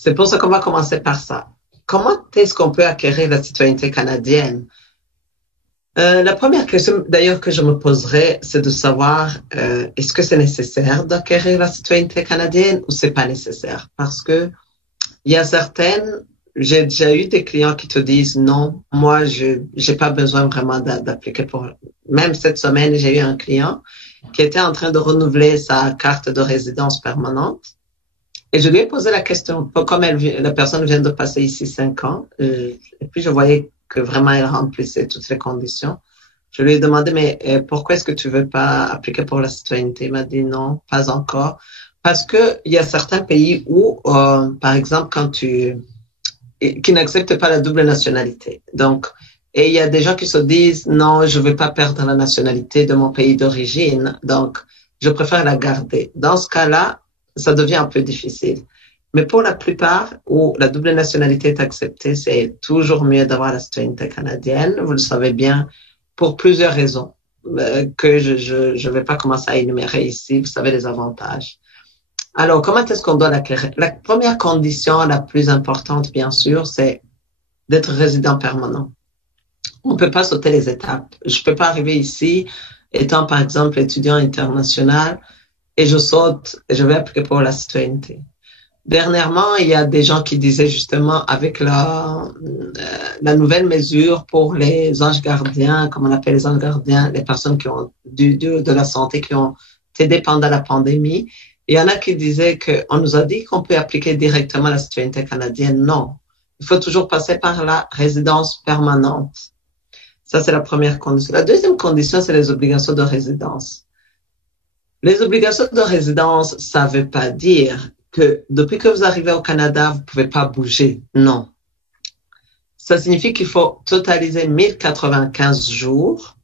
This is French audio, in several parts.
C'est pour ça qu'on va commencer par ça. Comment est-ce qu'on peut acquérir la citoyenneté canadienne? La première question d'ailleurs que je me poserais, c'est de savoir est-ce que c'est nécessaire d'acquérir la citoyenneté canadienne ou c'est pas nécessaire? Parce que il y a j'ai déjà eu des clients qui te disent non, moi j'ai pas besoin vraiment d'appliquer pour. Même cette semaine, j'ai eu un client qui était en train de renouveler sa carte de résidence permanente. Et je lui ai posé la question, comme la personne vient de passer ici 5 ans, et puis je voyais que vraiment elle remplissait toutes les conditions. Je lui ai demandé, mais pourquoi est-ce que tu veux pas appliquer pour la citoyenneté? Il m'a dit non, pas encore. Parce que il y a certains pays où, par exemple, qui n'acceptent pas la double nationalité. Donc, et il y a des gens qui se disent, non, je veux pas perdre la nationalité de mon pays d'origine, donc je préfère la garder. Dans ce cas-là, ça devient un peu difficile. Mais pour la plupart où la double nationalité est acceptée, c'est toujours mieux d'avoir la citoyenneté canadienne. Vous le savez bien, pour plusieurs raisons que je vais pas commencer à énumérer ici. Vous savez les avantages. Alors, comment est-ce qu'on doit l'acquérir? La première condition, la plus importante, bien sûr, c'est d'être résident permanent. On peut pas sauter les étapes. Je peux pas arriver ici, étant par exemple étudiant international, et je vais appliquer pour la citoyenneté. Dernièrement, il y a des gens qui disaient justement avec la nouvelle mesure pour les anges gardiens, comme on appelle les anges gardiens, les personnes qui ont de la santé, qui ont aidé pendant la pandémie. Il y en a qui disaient qu'on nous a dit qu'on peut appliquer directement la citoyenneté canadienne. Non. Il faut toujours passer par la résidence permanente. Ça, c'est la première condition. La deuxième condition, c'est les obligations de résidence. Les obligations de résidence, ça veut pas dire que depuis que vous arrivez au Canada, vous pouvez pas bouger. Non. Ça signifie qu'il faut totaliser 1095 jours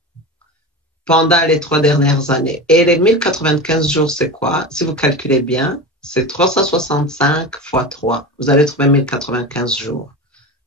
pendant les 3 dernières années. Et les 1095 jours, c'est quoi? Si vous calculez bien, c'est 365 fois 3. Vous allez trouver 1095 jours.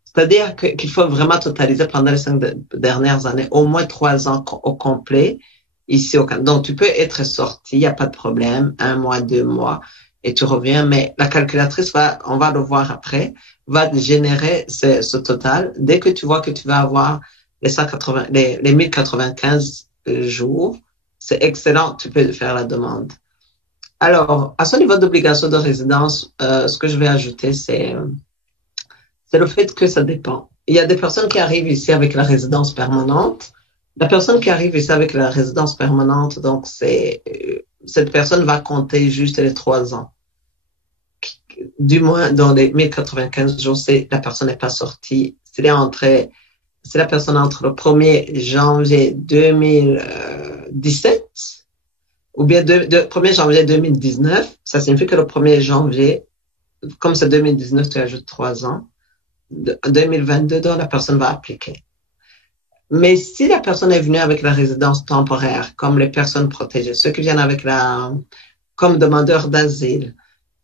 C'est-à-dire qu'il faut vraiment totaliser pendant les 5 dernières années, au moins 3 ans au complet, ici au Canada. Donc, tu peux être sorti, il n'y a pas de problème, 1 mois, 2 mois, et tu reviens, mais la calculatrice on va le voir après, va générer ce total. Dès que tu vois que tu vas avoir les 1095 jours, c'est excellent, tu peux faire la demande. Alors, à ce niveau d'obligation de résidence, ce que je vais ajouter, c'est le fait que ça dépend. Il y a des personnes qui arrivent ici avec la résidence permanente. La personne qui arrive ici avec la résidence permanente, donc cette personne va compter juste les 3 ans. Du moins, dans les 1095 jours, la personne n'est pas sortie. C'est la personne entre le 1er janvier 2017 ou bien 1er janvier 2019. Ça signifie que le 1er janvier, comme c'est 2019, tu ajoutes 3 ans. 2022, donc la personne va appliquer. Mais si la personne est venue avec la résidence temporaire, comme les personnes protégées, ceux qui viennent avec comme demandeurs d'asile,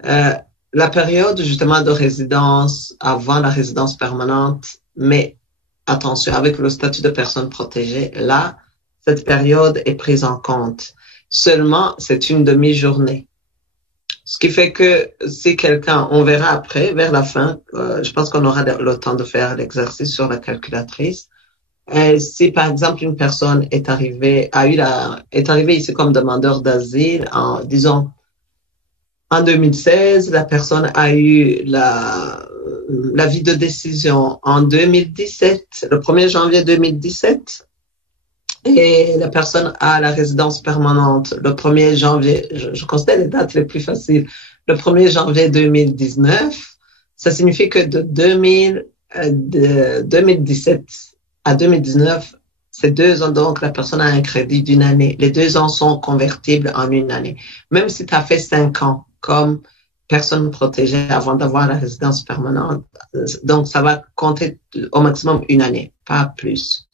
la période justement de résidence avant la résidence permanente, mais attention, avec le statut de personne protégée, là, cette période est prise en compte. Seulement, c'est une demi-journée. Ce qui fait que si on verra après, vers la fin, je pense qu'on aura le temps de faire l'exercice sur la calculatrice. Si par exemple une personne est arrivée ici comme demandeur d'asile en 2016, la personne a eu l'avis de décision en 2017, le 1er janvier 2017, et la personne a la résidence permanente le 1er janvier, je considère les dates les plus faciles, le 1er janvier 2019, ça signifie que de 2017 à 2019, c'est 2 ans, donc la personne a un crédit d'1 année. Les 2 ans sont convertibles en 1 année. Même si tu as fait 5 ans comme personne protégée avant d'avoir la résidence permanente, donc ça va compter au maximum 1 année, pas plus.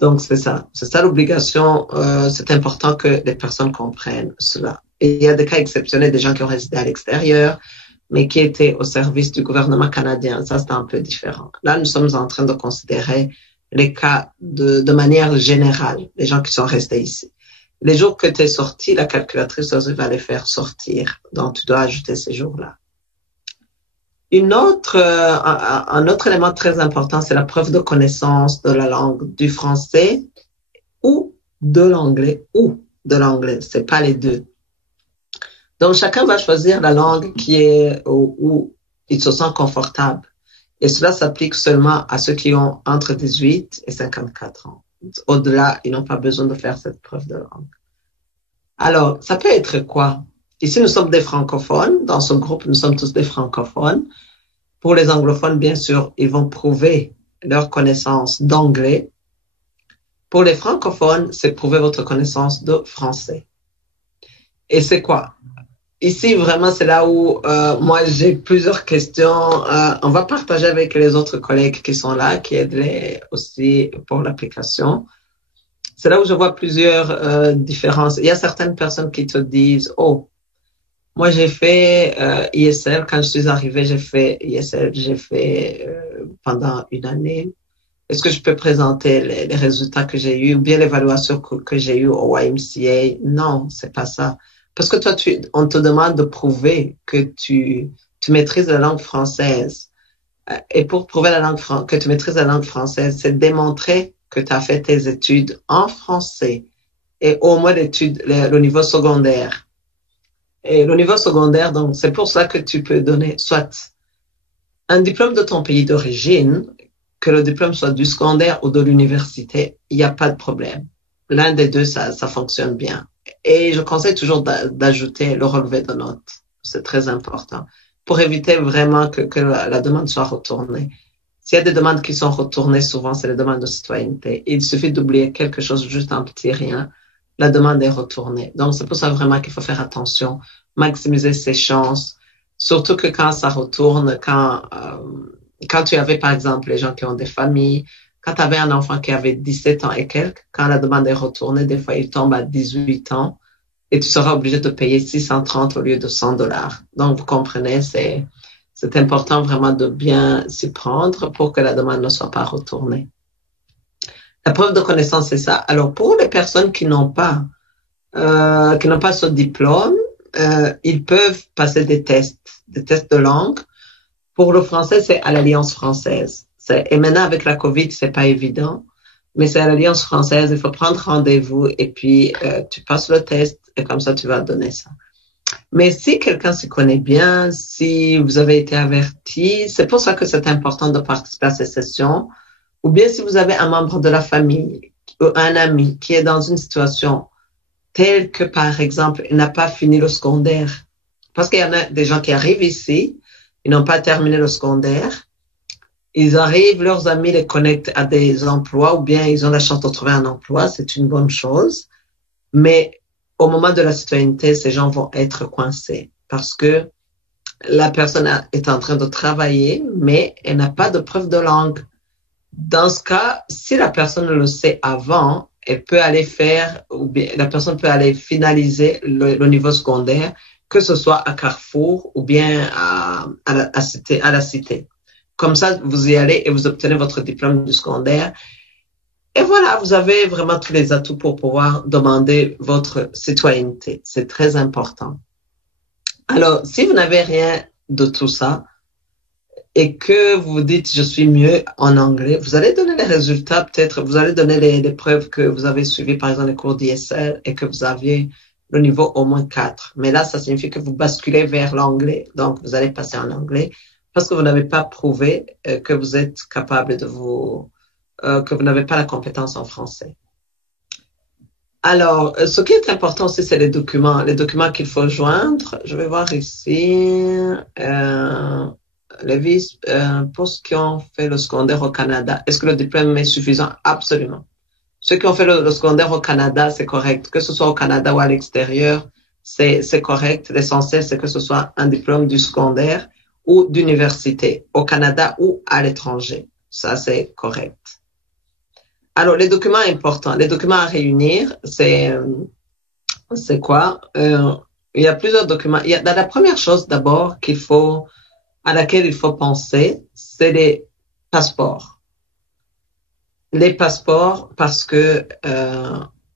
Donc c'est ça l'obligation. C'est important que les personnes comprennent cela. Et il y a des cas exceptionnels, des gens qui ont résidé à l'extérieur, mais qui étaient au service du gouvernement canadien. Ça, c'est un peu différent. Là, nous sommes en train de considérer les cas de manière générale, les gens qui sont restés ici. Les jours que tu es sorti, la calculatrice va les faire sortir. Donc, tu dois ajouter ces jours-là. Un autre élément très important, c'est la preuve de connaissance de la langue du français ou de l'anglais. C'est pas les deux. Donc, chacun va choisir la langue où il se sent confortable. Et cela s'applique seulement à ceux qui ont entre 18 et 54 ans. Au-delà, ils n'ont pas besoin de faire cette preuve de langue. Alors, ça peut être quoi? Ici, nous sommes des francophones. Dans ce groupe, nous sommes tous des francophones. Pour les anglophones, bien sûr, ils vont prouver leur connaissance d'anglais. Pour les francophones, c'est prouver votre connaissance de français. Et c'est quoi? Ici, vraiment, c'est là où moi, j'ai plusieurs questions. On va partager avec les autres collègues qui sont là, qui aident aussi pour l'application. C'est là où je vois plusieurs différences. Il y a certaines personnes qui te disent, oh, moi, j'ai fait ISL. Quand je suis arrivée, j'ai fait ISL. J'ai fait pendant une année. Est-ce que je peux présenter les résultats que j'ai eus ou bien l'évaluation que j'ai eue au YMCA? Non, c'est pas ça. Parce que toi, on te demande de prouver que tu maîtrises la langue française. Et pour prouver que tu maîtrises la langue française, c'est démontrer que tu as fait tes études en français et au moins le niveau secondaire. Et le niveau secondaire, donc, c'est pour ça que tu peux donner soit un diplôme de ton pays d'origine, que le diplôme soit du secondaire ou de l'université, il n'y a pas de problème. L'un des deux, ça fonctionne bien. Et je conseille toujours d'ajouter le relevé de notes. C'est très important pour éviter vraiment que la demande soit retournée. S'il y a des demandes qui sont retournées, souvent, c'est les demandes de citoyenneté. Il suffit d'oublier quelque chose, juste un petit rien. La demande est retournée. Donc, c'est pour ça vraiment qu'il faut faire attention, maximiser ses chances, surtout que quand ça retourne, quand tu avais, par exemple, les gens qui ont des familles, quand tu avais un enfant qui avait 17 ans et quelques, quand la demande est retournée, des fois, il tombe à 18 ans et tu seras obligé de payer 630 au lieu de $100. Donc, vous comprenez, c'est important vraiment de bien s'y prendre pour que la demande ne soit pas retournée. La preuve de connaissance, c'est ça. Alors, pour les personnes qui n'ont pas ce diplôme, ils peuvent passer des tests de langue. Pour le français, c'est à l'Alliance française. Et maintenant, avec la COVID, c'est pas évident, mais c'est à l'Alliance française. Il faut prendre rendez-vous et puis tu passes le test et comme ça, tu vas donner ça. Mais si quelqu'un s'y connaît bien, si vous avez été averti, c'est pour ça que c'est important de participer à ces sessions. Ou bien si vous avez un membre de la famille ou un ami qui est dans une situation telle que, par exemple, il n'a pas fini le secondaire. Parce qu'il y en a des gens qui arrivent ici, ils n'ont pas terminé le secondaire. Ils arrivent, leurs amis les connectent à des emplois ou bien ils ont la chance de trouver un emploi, c'est une bonne chose. Mais au moment de la citoyenneté, ces gens vont être coincés parce que la personne est en train de travailler, mais elle n'a pas de preuve de langue. Dans ce cas, si la personne le sait avant, elle peut aller ou bien la personne peut aller finaliser le niveau secondaire, que ce soit à Carrefour ou bien à la cité. Comme ça, vous y allez et vous obtenez votre diplôme du secondaire. Et voilà, vous avez vraiment tous les atouts pour pouvoir demander votre citoyenneté. C'est très important. Alors, si vous n'avez rien de tout ça et que vous dites je suis mieux en anglais, vous allez donner les résultats, peut-être vous allez donner les preuves que vous avez suivies, par exemple les cours d'ISL et que vous aviez le niveau au moins 4. Mais là, ça signifie que vous basculez vers l'anglais. Donc, vous allez passer en anglais parce que vous n'avez pas prouvé que vous êtes capable que vous n'avez pas la compétence en français. Alors, ce qui est important aussi, c'est les documents qu'il faut joindre. Je vais voir ici, pour ceux qui ont fait le secondaire au Canada, est-ce que le diplôme est suffisant? Absolument. Ceux qui ont fait le secondaire au Canada, c'est correct. Que ce soit au Canada ou à l'extérieur, c'est correct. L'essentiel, c'est que ce soit un diplôme du secondaire ou d'université, au Canada ou à l'étranger. Ça, c'est correct. Alors, les documents importants, les documents à réunir, c'est quoi? Il y a plusieurs documents. La première chose d'abord à laquelle il faut penser, c'est les passeports. Les passeports, parce que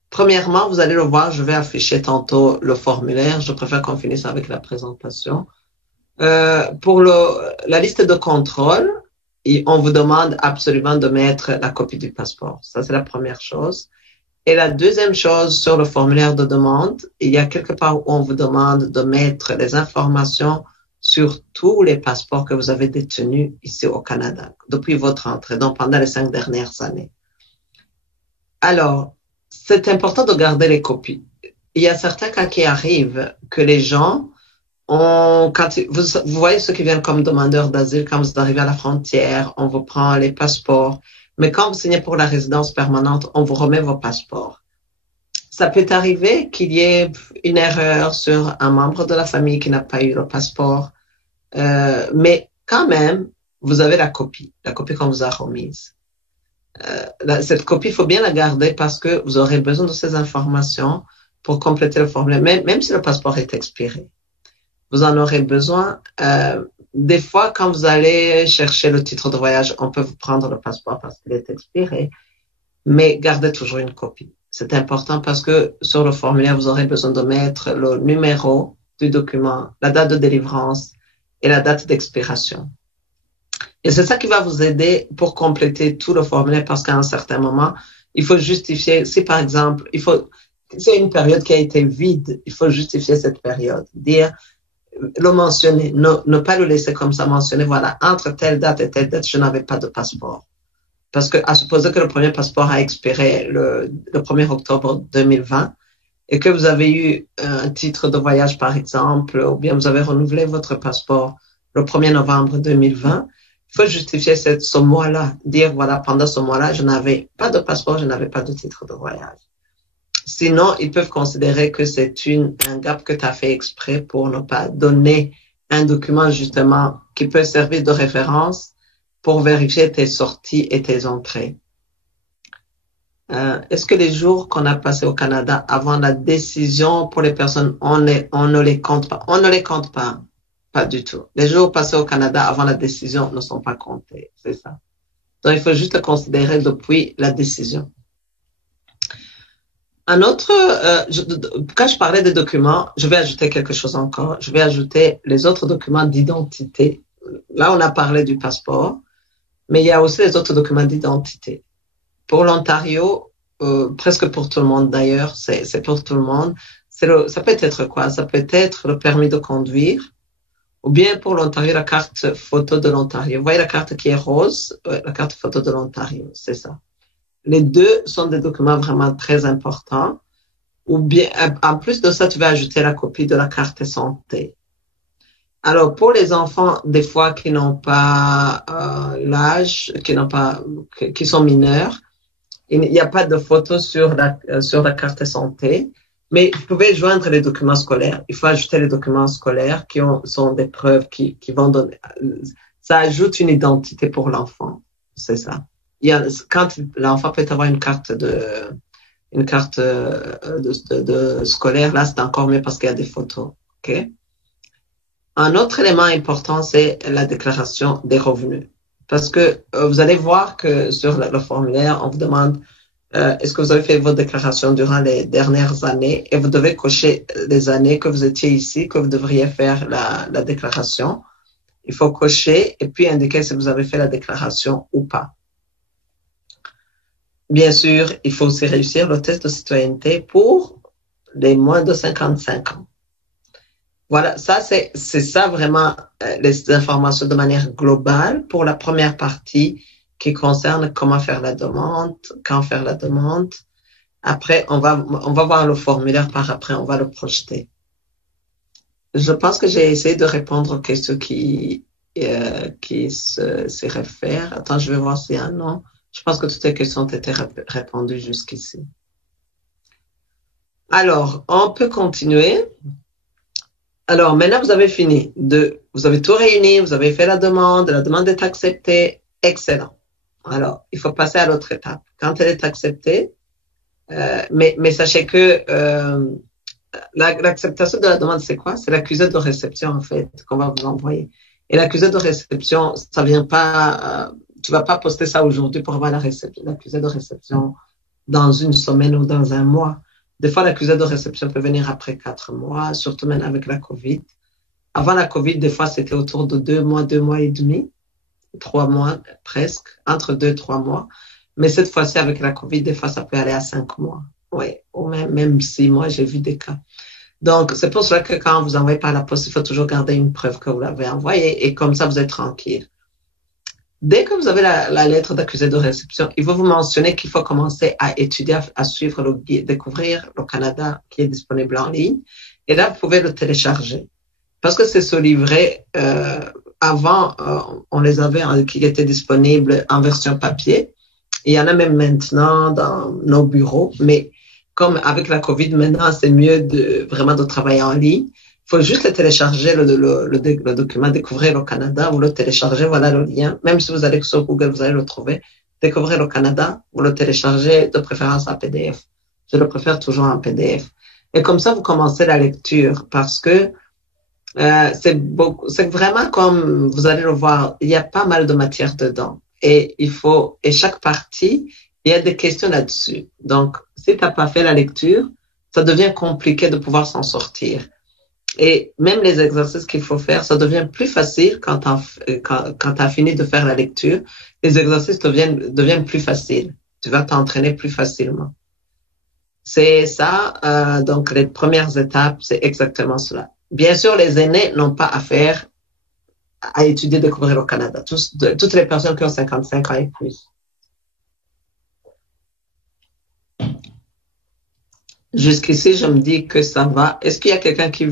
premièrement, vous allez le voir, je vais afficher tantôt le formulaire. Je préfère qu'on finisse avec la présentation. Pour la liste de contrôle, on vous demande absolument de mettre la copie du passeport. Ça, c'est la première chose. Et la deuxième chose, sur le formulaire de demande, il y a quelque part où on vous demande de mettre les informations sur tous les passeports que vous avez détenus ici au Canada, depuis votre entrée, donc pendant les 5 dernières années. Alors, c'est important de garder les copies. Il y a certains cas qui arrivent que les gens vous voyez ceux qui viennent comme demandeurs d'asile, quand vous arrivez à la frontière, on vous prend les passeports. Mais quand vous signez pour la résidence permanente, on vous remet vos passeports. Ça peut arriver qu'il y ait une erreur sur un membre de la famille qui n'a pas eu le passeport. Mais quand même, vous avez la copie qu'on vous a remise. Cette copie, il faut bien la garder parce que vous aurez besoin de ces informations pour compléter le formulaire, même si le passeport est expiré. Vous en aurez besoin. Des fois, quand vous allez chercher le titre de voyage, on peut vous prendre le passeport parce qu'il est expiré, mais gardez toujours une copie. C'est important parce que sur le formulaire, vous aurez besoin de mettre le numéro du document, la date de délivrance et la date d'expiration. Et c'est ça qui va vous aider pour compléter tout le formulaire parce qu'à un certain moment, il faut justifier, si par exemple, c'est une période qui a été vide, il faut justifier cette période, dire, le mentionner, ne pas le laisser comme ça mentionner, voilà, entre telle date et telle date, je n'avais pas de passeport. Parce que, à supposer que le premier passeport a expiré le 1er octobre 2020 et que vous avez eu un titre de voyage, par exemple, ou bien vous avez renouvelé votre passeport le 1er novembre 2020, il faut justifier ce mois-là, dire, voilà, pendant ce mois-là, je n'avais pas de passeport, je n'avais pas de titre de voyage. Sinon, ils peuvent considérer que c'est un gap que tu as fait exprès pour ne pas donner un document justement qui peut servir de référence pour vérifier tes sorties et tes entrées. Est-ce que les jours qu'on a passés au Canada avant la décision pour les personnes, on ne les compte pas? On ne les compte pas. Pas du tout. Les jours passés au Canada avant la décision ne sont pas comptés. C'est ça. Donc, il faut juste le considérer depuis la décision. Quand je parlais des documents, je vais ajouter quelque chose encore. Je vais ajouter les autres documents d'identité. Là, on a parlé du passeport, mais il y a aussi les autres documents d'identité. Pour l'Ontario, presque pour tout le monde d'ailleurs, c'est pour tout le monde. Ça peut être quoi? Ça peut être le permis de conduire, ou bien pour l'Ontario, la carte photo de l'Ontario. Vous voyez la carte qui est rose? La carte photo de l'Ontario, c'est ça. Les deux sont des documents vraiment très importants. Ou bien, en plus de ça, tu vas ajouter la copie de la carte santé. Alors, pour les enfants, des fois, qui n'ont pas l'âge, qui sont mineurs, il n'y a pas de photo sur la carte santé, mais vous pouvez joindre les documents scolaires. Il faut ajouter les documents scolaires sont des preuves qui vont donner. Ça ajoute une identité pour l'enfant, c'est ça. Quand l'enfant peut avoir une carte de scolaire, là, c'est encore mieux parce qu'il y a des photos. Ok. Un autre élément important, c'est la déclaration des revenus. Parce que vous allez voir que sur le formulaire, on vous demande est-ce que vous avez fait votre déclaration durant les dernières années et vous devez cocher les années que vous étiez ici, que vous devriez faire la déclaration. Il faut cocher et puis indiquer si vous avez fait la déclaration ou pas. Bien sûr, il faut aussi réussir le test de citoyenneté pour les moins de 55 ans. Voilà, ça c'est ça vraiment les informations de manière globale pour la première partie qui concerne comment faire la demande, quand faire la demande. Après, on va voir le formulaire par après, on va le projeter. Je pense que j'ai essayé de répondre aux questions qui s'y réfèrent. Attends, je vais voir s'il y a un nom. Je pense que toutes les questions ont été répondues jusqu'ici. Alors, on peut continuer. Alors, maintenant, vous avez fini. Vous avez tout réuni, vous avez fait la demande est acceptée. Excellent. Alors, il faut passer à l'autre étape. Quand elle est acceptée, mais sachez que l'acceptation de la demande, c'est quoi? C'est l'accusé de réception, en fait, qu'on va vous envoyer. Et l'accusé de réception, ça vient pas... tu vas pas poster ça aujourd'hui pour avoir l'accusé de réception dans une semaine ou dans un mois. Des fois, l'accusé de réception peut venir après 4 mois, surtout maintenant avec la COVID. Avant la COVID, des fois, c'était autour de 2 et demi, 3 mois presque, entre 2 et 3 mois. Mais cette fois-ci, avec la COVID, des fois, ça peut aller à 5 mois. Oui, ou même 6 mois, j'ai vu des cas. Donc, c'est pour cela que quand vous envoyez par la poste, il faut toujours garder une preuve que vous l'avez envoyée et comme ça, vous êtes tranquille. Dès que vous avez la lettre d'accusé de réception, il faut vous mentionner qu'il faut commencer à étudier, à suivre le guide, découvrir le Canada qui est disponible en ligne. Et là, vous pouvez le télécharger. Parce que c'est ce livret, avant, on les avait, qui étaient disponibles en version papier. Il y en a même maintenant dans nos bureaux, mais comme avec la COVID, maintenant, c'est mieux vraiment de travailler en ligne. Il faut juste le télécharger, le document Découvrir le Canada. Vous le téléchargez, voilà le lien. Même si vous allez sur Google, vous allez le trouver. Découvrir le Canada, vous le téléchargez de préférence en PDF. Je le préfère toujours en PDF. Et comme ça, vous commencez la lecture parce que c'est vraiment comme vous allez le voir, il y a pas mal de matière dedans. Et chaque partie, il y a des questions là-dessus. Donc, si t'as pas fait la lecture, ça devient compliqué de pouvoir s'en sortir. Et même les exercices qu'il faut faire, ça devient plus facile quand t'as fini de faire la lecture. Les exercices deviennent plus faciles. Tu vas t'entraîner plus facilement. C'est ça, donc les premières étapes, c'est exactement cela. Bien sûr, les aînés n'ont pas à étudier Découvrir le Canada. Toutes les personnes qui ont 55 ans et plus. Jusqu'ici, je me dis que ça va. Est-ce qu'il y a quelqu'un qui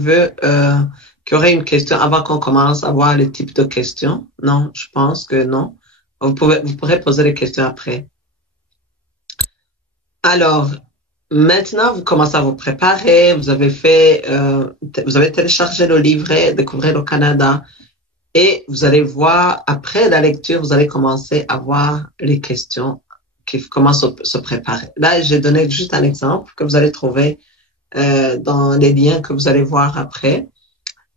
aurait une question avant qu'on commence à voir les types de questions? Non, je pense que non. Vous pourrez poser les questions après. Alors, maintenant, vous commencez à vous préparer. Vous avez téléchargé le livret Découvrir le Canada. Et vous allez voir, après la lecture, vous allez commencer à voir les questions qui commencent à se préparer. Là, j'ai donné juste un exemple que vous allez trouver dans les liens que vous allez voir après.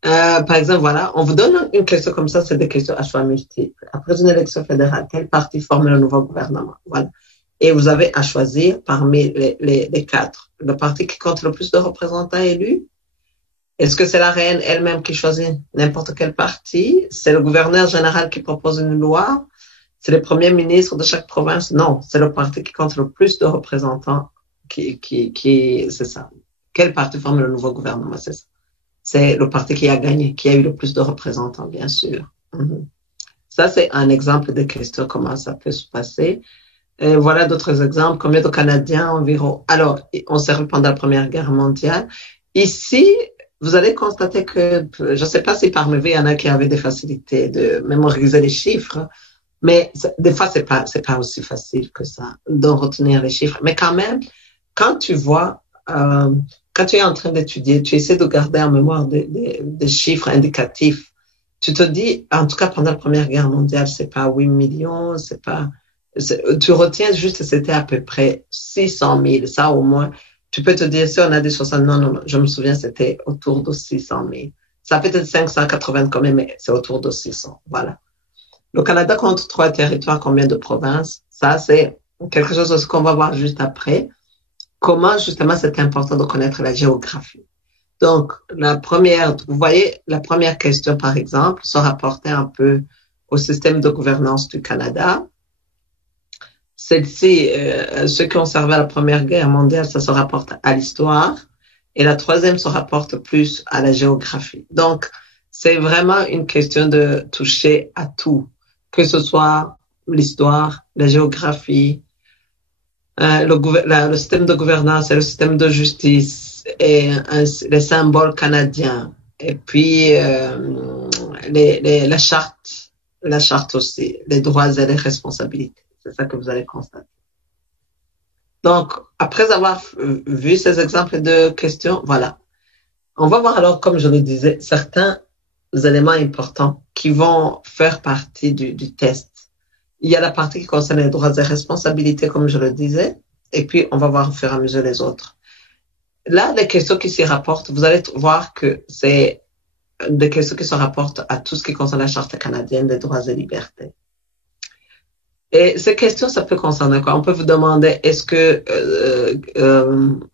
Par exemple, voilà, on vous donne une question comme ça, c'est des questions à choix multiples. Après une élection fédérale, quel parti forme le nouveau gouvernement? Voilà. Et vous avez à choisir parmi les 4. Le parti qui compte le plus de représentants élus? Est-ce que c'est la reine elle-même qui choisit n'importe quel parti? C'est le gouverneur général qui propose une loi? C'est le premier ministre de chaque province? Non, c'est le parti qui compte le plus de représentants c'est ça. Quel parti forme le nouveau gouvernement? C'est ça. C'est le parti qui a gagné, qui a eu le plus de représentants, bien sûr. Ça, c'est un exemple de question, comment ça peut se passer. Voilà d'autres exemples. Combien de Canadiens environ? Alors, on s'est rendu pendant la Première Guerre mondiale. Ici, vous allez constater que, je ne sais pas si parmi vous, il y en a qui avaient des facilités de mémoriser les chiffres, mais des fois, c'est pas aussi facile que ça, de retenir les chiffres. Mais quand même, quand tu vois, quand tu es en train d'étudier, tu essaies de garder en mémoire des chiffres indicatifs. Tu te dis, en tout cas, pendant la Première Guerre mondiale, c'est pas 8 millions, tu retiens juste que c'était à peu près 600 000, ça au moins. Tu peux te dire, si on a des 60, non, je me souviens, c'était autour de 600 000. Ça peut être 580 quand même, mais c'est autour de 600. Voilà. Le Canada compte 3 territoires, combien de provinces? Ça, c'est quelque chose de ce qu'on va voir juste après. Comment, justement, c'est important de connaître la géographie. Donc, vous voyez, la première question, par exemple, se rapportait un peu au système de gouvernance du Canada. Celle-ci, ceux qui ont servi à la Première Guerre mondiale, ça se rapporte à l'histoire. Et la troisième se rapporte plus à la géographie. Donc, c'est vraiment une question de toucher à tout, que ce soit l'histoire, la géographie, le système de gouvernance et le système de justice et les symboles canadiens. Et puis, la charte aussi, les droits et les responsabilités. C'est ça que vous allez constater. Donc, après avoir vu ces exemples de questions, voilà. On va voir alors, comme je le disais, certains éléments importants qui vont faire partie du test. Il y a la partie qui concerne les droits et responsabilités, comme je le disais, et puis on va voir au fur et à mesure les autres. Là, les questions qui s'y rapportent, vous allez voir que c'est des questions qui se rapportent à tout ce qui concerne la Charte canadienne des droits et libertés. Et ces questions, ça peut concerner quoi? On peut vous demander, est-ce que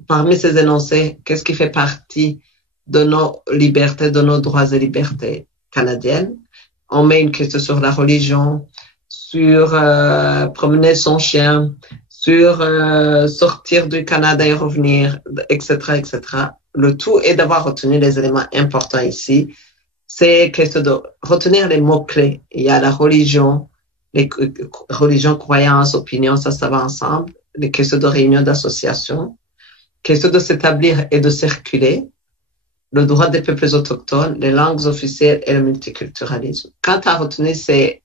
parmi ces énoncés, qu'est-ce qui fait partie de nos libertés, de nos droits et libertés canadiennes. On met une question sur la religion, sur promener son chien, sur sortir du Canada et revenir, etc., etc. Le tout est d'avoir retenu les éléments importants ici. C'est question de retenir les mots-clés. Il y a la religion, les religions, croyances, opinions, ça va ensemble. Les questions de réunion, d'association. Question de s'établir et de circuler. Le droit des peuples autochtones, les langues officielles et le multiculturalisme. Quand tu as retenu ces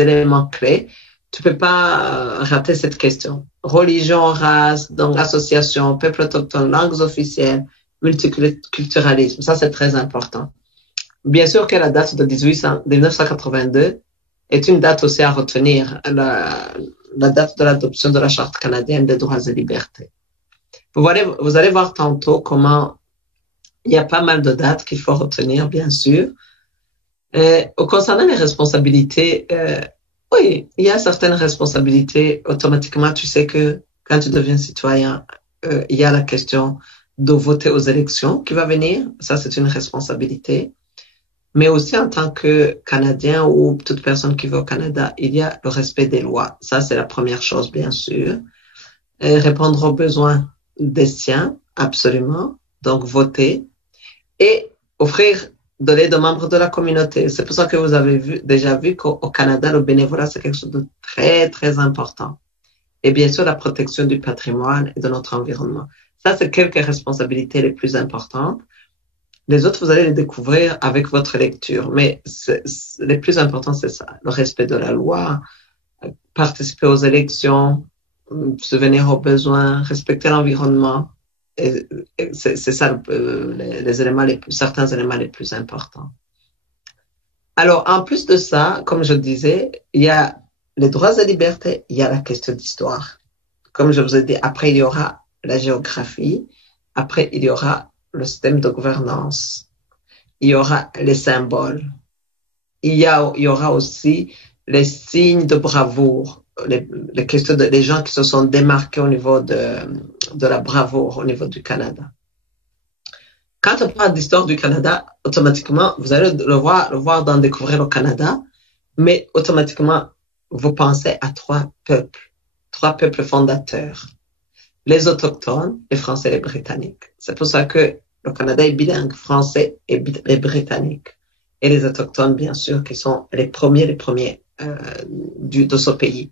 éléments clés, tu peux pas rater cette question. Religion, race, donc association, peuple autochtone, langues officielles, multiculturalisme. Ça, c'est très important. Bien sûr que la date de 1982 est une date aussi à retenir, la date de l'adoption de la Charte canadienne des droits et libertés. Vous allez voir tantôt comment il y a pas mal de dates qu'il faut retenir, bien sûr. Concernant les responsabilités, oui, il y a certaines responsabilités. Automatiquement, tu sais que quand tu deviens citoyen, il y a la question de voter aux élections qui va venir. Ça, c'est une responsabilité. Mais aussi en tant que Canadien ou toute personne qui va au Canada, il y a le respect des lois. Ça, c'est la première chose, bien sûr. Répondre aux besoins des siens, absolument. Donc, voter. Et offrir de l'aide aux membres de la communauté. C'est pour ça que vous avez déjà vu qu'au Canada, le bénévolat, c'est quelque chose de très, très important. Et bien sûr, la protection du patrimoine et de notre environnement. Ça, c'est quelques responsabilités les plus importantes. Les autres, vous allez les découvrir avec votre lecture. Mais les plus importants, c'est ça. Le respect de la loi, participer aux élections, subvenir aux besoins, respecter l'environnement. C'est ça les éléments certains éléments les plus importants. Alors, en plus de ça, comme je disais, il y a les droits et libertés, il y a la question d'histoire. Comme je vous ai dit, après, il y aura la géographie, après, il y aura le système de gouvernance, il y aura les symboles, il y aura aussi les signes de bravoure, les questions des gens qui se sont démarqués au niveau de la bravoure au niveau du Canada. Quand on parle d'histoire du Canada, automatiquement, vous allez le voir dans Découvrir le Canada, mais automatiquement, vous pensez à trois peuples fondateurs. Les Autochtones, les Français et les Britanniques. C'est pour ça que le Canada est bilingue, français et britannique. Et les Autochtones, bien sûr, qui sont les premiers de ce pays.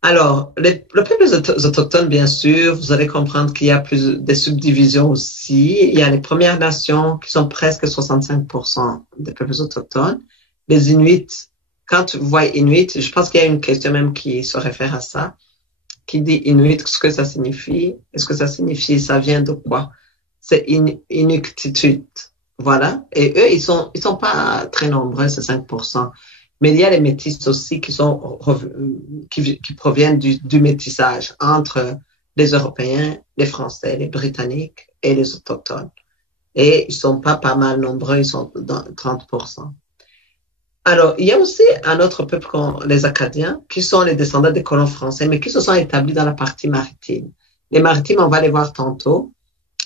Alors, le peuple autochtone, bien sûr, vous allez comprendre qu'il y a des subdivisions aussi. Il y a les Premières Nations qui sont presque 65% des peuples autochtones. Les Inuits, quand tu vois Inuit, je pense qu'il y a une question même qui se réfère à ça, qui dit Inuit, ce que ça signifie. Est-ce que ça signifie, ça vient de quoi? C'est inuktitut. Voilà. Et eux, ils sont pas très nombreux, c'est 5%. Mais il y a les métis aussi qui proviennent du métissage entre les Européens, les Français, les Britanniques et les Autochtones. Et ils sont pas mal nombreux, ils sont dans 30%. Alors, il y a aussi un autre peuple, les Acadiens, qui sont les descendants des colons français, mais qui se sont établis dans la partie maritime. Les maritimes, on va les voir tantôt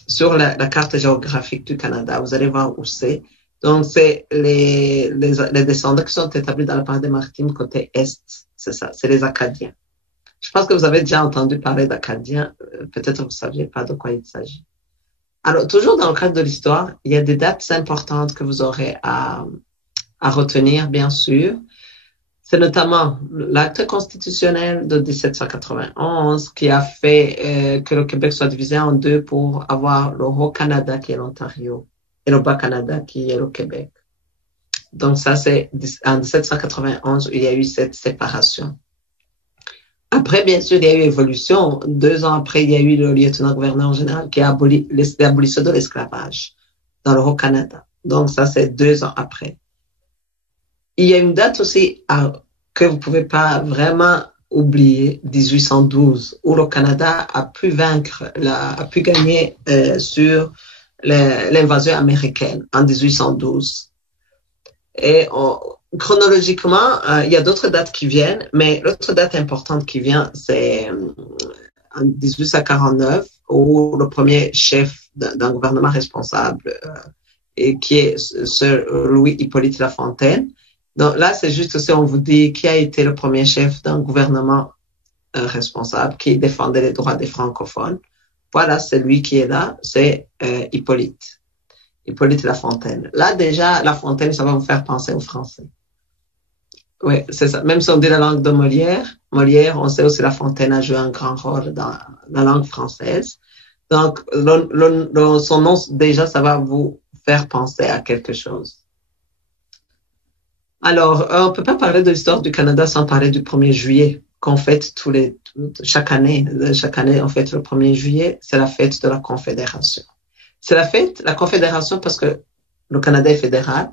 sur la carte géographique du Canada. Vous allez voir où c'est. Donc, c'est les descendants qui sont établis dans la partie des maritimes côté Est. C'est ça, c'est les Acadiens. Je pense que vous avez déjà entendu parler d'Acadiens. Peut-être vous ne saviez pas de quoi il s'agit. Alors, toujours dans le cadre de l'histoire, il y a des dates importantes que vous aurez à retenir, bien sûr. C'est notamment l'acte constitutionnel de 1791 qui a fait que le Québec soit divisé en deux pour avoir le Haut-Canada qui est l'Ontario et le Bas-Canada qui est le Québec. Donc ça, c'est en 1791 où il y a eu cette séparation. Après, bien sûr, il y a eu évolution. 2 ans après, il y a eu le lieutenant-gouverneur général qui a aboli l'abolition de l'esclavage dans le Haut-Canada. Donc ça, c'est 2 ans après. Il y a une date aussi que vous pouvez pas vraiment oublier, 1812, où le Canada a pu gagner sur l'invasion américaine en 1812. Et chronologiquement, il y a d'autres dates qui viennent, mais l'autre date importante qui vient, c'est en 1849, ou le premier chef d'un gouvernement responsable, et qui est Sir Louis-Hippolyte Lafontaine. Donc là, c'est juste si on vous dit qui a été le premier chef d'un gouvernement responsable qui défendait les droits des francophones. Voilà, c'est lui qui est là, c'est Hippolyte Lafontaine. Là, déjà, Lafontaine, ça va vous faire penser aux Français. Oui, c'est ça. Même si on dit la langue de Molière, on sait aussi Lafontaine a joué un grand rôle dans la langue française. Donc, son nom, déjà, ça va vous faire penser à quelque chose. Alors, on peut pas parler de l'histoire du Canada sans parler du 1er juillet, qu'on fête chaque année. Chaque année, on fête le 1er juillet, c'est la fête de la Confédération. C'est la Confédération parce que le Canada est fédéral,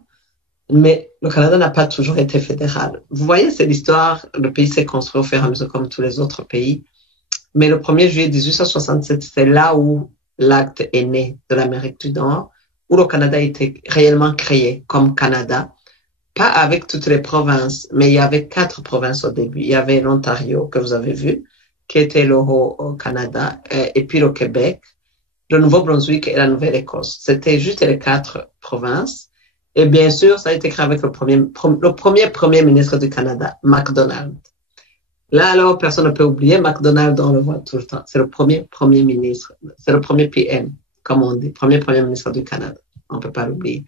mais le Canada n'a pas toujours été fédéral. Vous voyez, c'est l'histoire, le pays s'est construit au fur et à mesure comme tous les autres pays. Mais le 1er juillet 1867, c'est là où l'acte est né de l'Amérique du Nord, où le Canada a été réellement créé comme Canada, pas avec toutes les provinces, mais il y avait 4 provinces au début. Il y avait l'Ontario, que vous avez vu, qui était le Haut-Canada, et puis le Québec, le Nouveau-Brunswick et la Nouvelle-Écosse. C'était juste les 4 provinces. Et bien sûr, ça a été créé avec le premier ministre du Canada, Macdonald. Là, alors, personne ne peut oublier, Macdonald, on le voit tout le temps. C'est le premier ministre. C'est le premier PM, comme on dit, premier ministre du Canada. On ne peut pas l'oublier.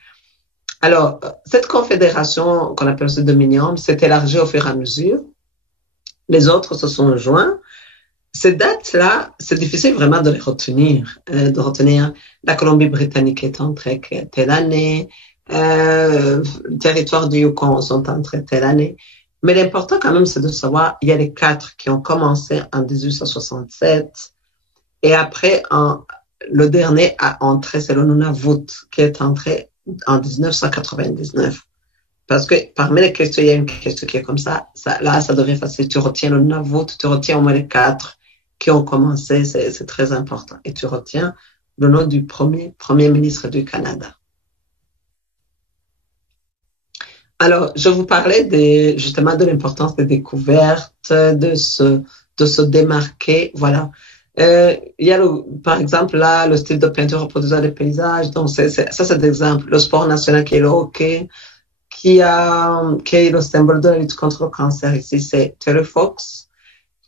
Alors, cette confédération, qu'on appelle ce Dominion, s'est élargie au fur et à mesure. Les autres se sont joints. Ces dates-là, c'est difficile vraiment de les retenir. La Colombie-Britannique est entrée telle année, le territoire du Yukon sont entrés telle année. Mais l'important quand même, c'est de savoir, il y a les 4 qui ont commencé en 1867, et après, le dernier a entré, c'est le Nunavut, qui est entré en 1999. Parce que parmi les questions, il y a une question qui est comme ça. Là, ça devient facile. Tu retiens le Nunavut, tu retiens au moins les 4 qui ont commencé, c'est très important. Et tu retiens le nom du premier ministre du Canada. Alors, je vous parlais justement de l'importance des découvertes, de se démarquer, voilà. Il y a par exemple là, le style de peinture reproduisant des paysages, donc ça c'est l'exemple. Le sport national qui est le hockey, qui est le symbole de la lutte contre le cancer ici, c'est Terry Fox,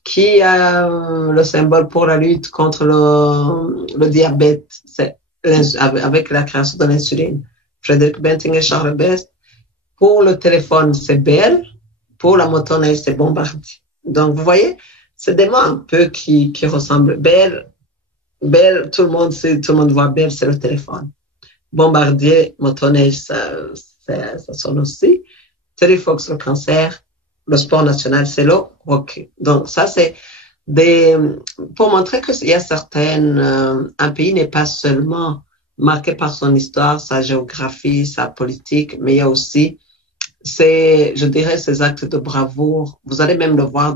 qui a le symbole pour la lutte contre le diabète, c'est avec la création de l'insuline. Frédéric Banting et Charles Best. Pour le téléphone, c'est Bell. Pour la motoneige, c'est Bombardier. Donc, vous voyez, c'est des mots un peu qui ressemblent. Bell, tout le monde voit Bell, c'est le téléphone. Bombardier, motoneige, ça sonne aussi. Terry Fox, le cancer. Le sport national, c'est le hockey. Donc, ça, c'est pour montrer qu'il y a un pays n'est pas seulement marqué par son histoire, sa géographie, sa politique, mais il y a aussi je dirais, ces actes de bravoure. Vous allez même le voir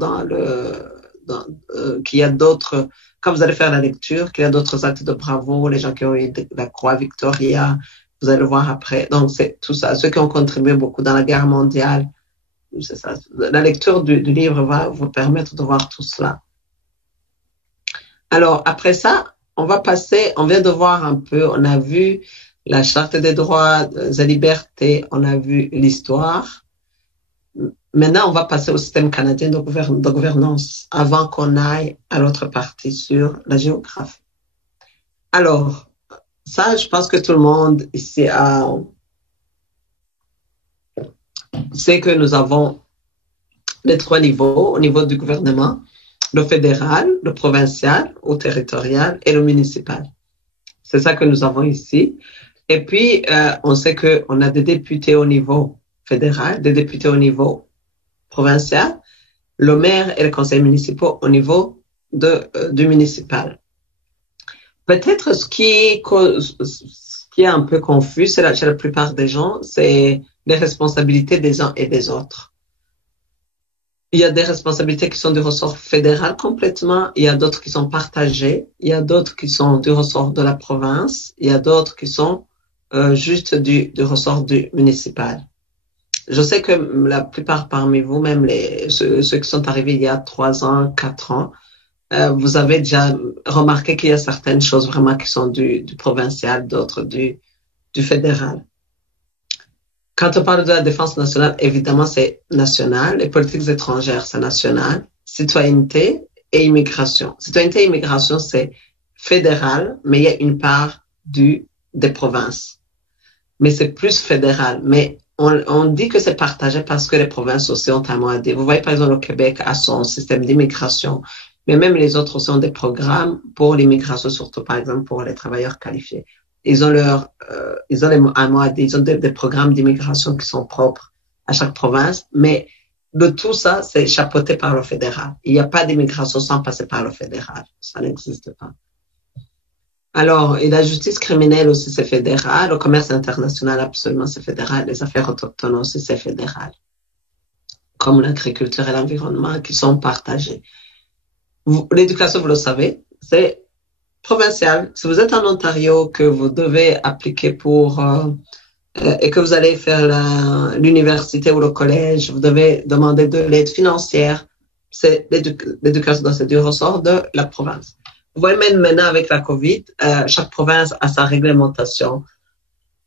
qu'il y a d'autres, quand vous allez faire la lecture, qu'il y a d'autres actes de bravoure, les gens qui ont eu la Croix Victoria, vous allez le voir après. Donc, c'est tout ça. Ceux qui ont contribué beaucoup dans la guerre mondiale, c'est ça. La lecture du livre va vous permettre de voir tout cela. Alors, après ça, on vient de voir un peu, on a vu la Charte des droits et libertés, on a vu l'histoire. Maintenant, on va passer au système canadien de gouvernance avant qu'on aille à l'autre partie sur la géographie. Alors, ça, je pense que tout le monde ici sait que nous avons les 3 niveaux au niveau du gouvernement, le fédéral, le provincial ou territorial et le municipal. C'est ça que nous avons ici. Et puis, on sait qu'on a des députés au niveau fédéral, des députés au niveau provincial, le maire et les conseils municipaux au niveau du municipal. Peut-être ce qui est un peu confus chez la plupart des gens, c'est les responsabilités des uns et des autres. Il y a des responsabilités qui sont du ressort fédéral complètement, il y a d'autres qui sont partagées, il y a d'autres qui sont du ressort de la province, il y a d'autres qui sont juste du ressort du municipal. Je sais que la plupart parmi vous, même ceux qui sont arrivés il y a 3 ans, 4 ans, vous avez déjà remarqué qu'il y a certaines choses vraiment qui sont du provincial, d'autres du fédéral. Quand on parle de la défense nationale, évidemment, c'est national. Les politiques étrangères, c'est national. Citoyenneté et immigration. Citoyenneté et immigration, c'est fédéral, mais il y a une part des provinces. Mais c'est plus fédéral. Mais on dit que c'est partagé parce que les provinces aussi ont un mot à dire. Vous voyez, par exemple, le Québec a son système d'immigration, mais même les autres aussi ont des programmes pour l'immigration, surtout, par exemple, pour les travailleurs qualifiés. Ils ont un mot à dire, ils ont des programmes d'immigration qui sont propres à chaque province, mais de tout ça, c'est chapeauté par le fédéral. Il n'y a pas d'immigration sans passer par le fédéral. Ça n'existe pas. Alors, et la justice criminelle aussi, c'est fédéral. Le commerce international, absolument, c'est fédéral. Les affaires autochtones aussi, c'est fédéral. Comme l'agriculture et l'environnement qui sont partagés. L'éducation, vous le savez, c'est provincial. Si vous êtes en Ontario, que vous devez appliquer et que vous allez faire l'université ou le collège, vous devez demander de l'aide financière. C'est l'éducation, c'est du ressort de la province. Vous voyez, même maintenant avec la COVID, chaque province a sa réglementation.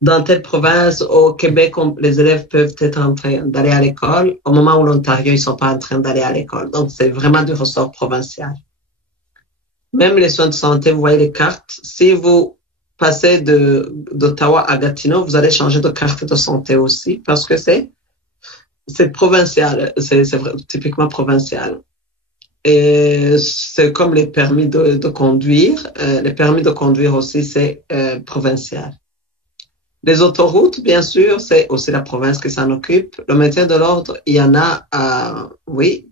Dans telle province, au Québec, les élèves peuvent être en train d'aller à l'école. Au moment où l'Ontario, ils sont pas en train d'aller à l'école. Donc, c'est vraiment du ressort provincial. Même les soins de santé, vous voyez les cartes. Si vous passez d'Ottawa à Gatineau, vous allez changer de carte de santé aussi parce que c'est provincial. C'est typiquement provincial. Et c'est comme les permis de conduire. Les permis de conduire aussi, c'est provincial. Les autoroutes, bien sûr, c'est aussi la province qui s'en occupe. Le maintien de l'ordre, il y en a, oui,